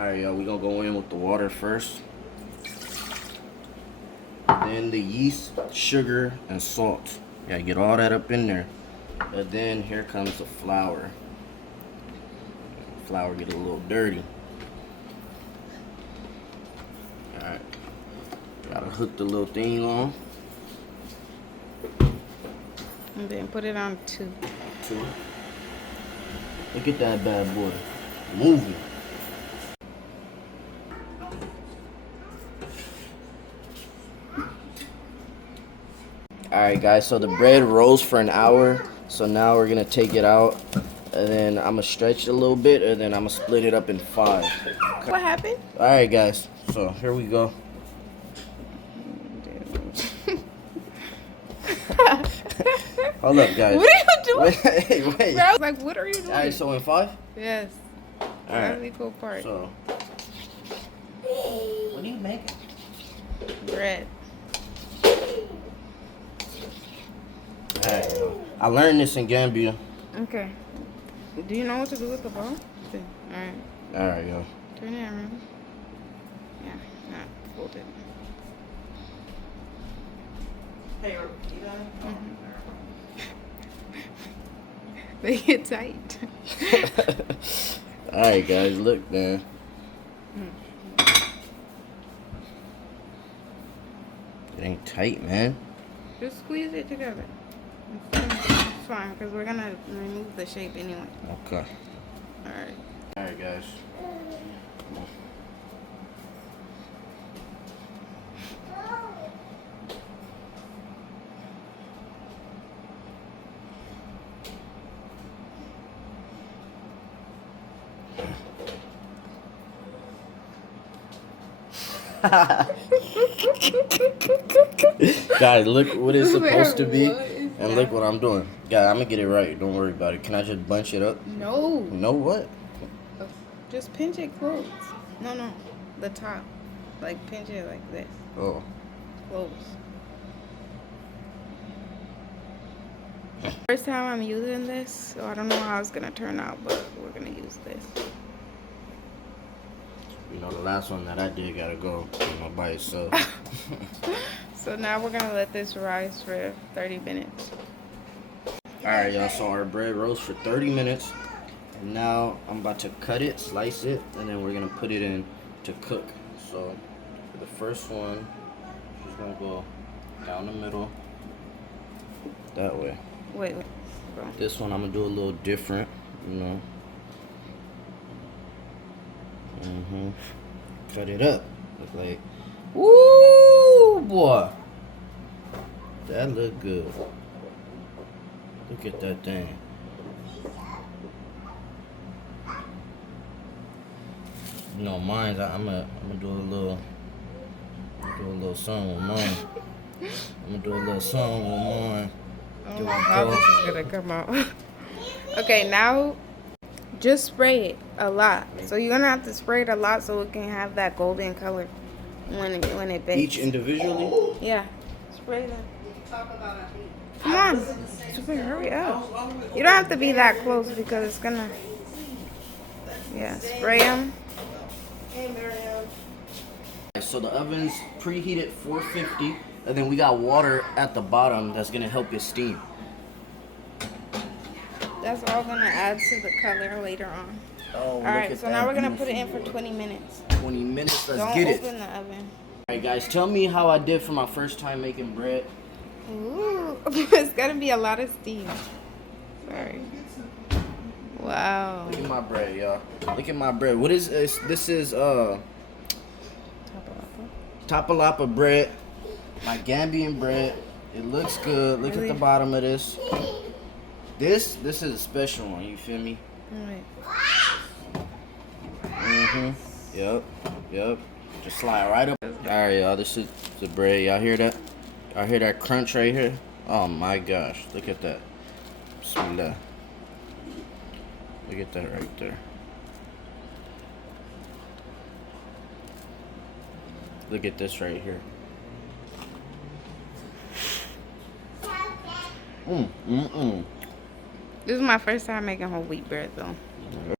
Alright, y'all, we gonna go in with the water first. Then the yeast, sugar, and salt. Gotta get all that up in there. And then here comes the flour. Flour get a little dirty. Alright. Gotta hook the little thing on. And then put it on 2. 2. Look at that bad boy. Moving. Alright guys, so the bread rose for an hour. So now we're gonna take it out. And then I'm gonna stretch it a little bit. And then I'm gonna split it up in 5. What happened? Alright guys, so here we go. Hold up guys. What are you doing? Wait. Bro, like, what are you doing? Alright, so in 5? Yes. Alright. Really cool part. So, what are you making? Bread. Alright, I learned this in Gambia. Okay. Do you know what to do with the ball? Alright. Alright, yo. Turn it around. Yeah, not fold it. Hey, you got it? Make it tight. Alright, guys, look, man. It ain't tight, man. Just squeeze it together. It's fine, because we're going to remove the shape anyway. Okay. Alright. Alright, guys. Come on. Guys, look what it's supposed to be, and look what I'm doing. Guys, I'm gonna get it right. Don't worry about it. Can I just bunch it up? No. No, what? Just pinch it close. No. The top. Like, pinch it like this. Oh. Close. First time I'm using this, so I don't know how it's gonna turn out, but we're gonna use this. You know, the last one that I did gotta go by itself. So now we're gonna let this rise for 30 minutes. Alright, y'all, so our bread roast for 30 minutes. And now I'm about to cut it, slice it, and then we're gonna put it in to cook. So for the first one, just gonna go down the middle. That way. Wait. Go. This one I'm gonna do a little different, you know. Cut it up. Look like, woo, boy. That look good. Look at that thing. You know, mine. I'm gonna do a little something with mine. I'm gonna do a little something with mine. I don't know how this is gonna come out. Okay, now just spray it a lot. So you're gonna have to spray it a lot so it can have that golden color when it bakes. Each individually? Yeah. Spray them. Come on. Super, hurry up. You don't have to be that close because it's gonna. Yeah, spray them. So the oven's preheated 450, and then we got water at the bottom that's gonna help it steam. That's all gonna add to the color later on. Oh, Alright, so now we're gonna put it in for 20 minutes. 20 minutes, let's Don't get it. open the oven. Alright guys, tell me how I did for my first time making bread. Ooh, it's gonna be a lot of steam. Sorry. Wow. Look at my bread, y'all. Look at my bread. What is this? This is Tapalapa bread. My Gambian bread. It looks good. Look at the bottom of this. This is a special one, you feel me? Alright. Yep. Just slide right up. Alright, y'all, this is the bread. Y'all hear that? Y'all hear that crunch right here? Oh my gosh, look at that. Bismillah. Look at that right there. Look at this right here. This is my first time making whole wheat bread though.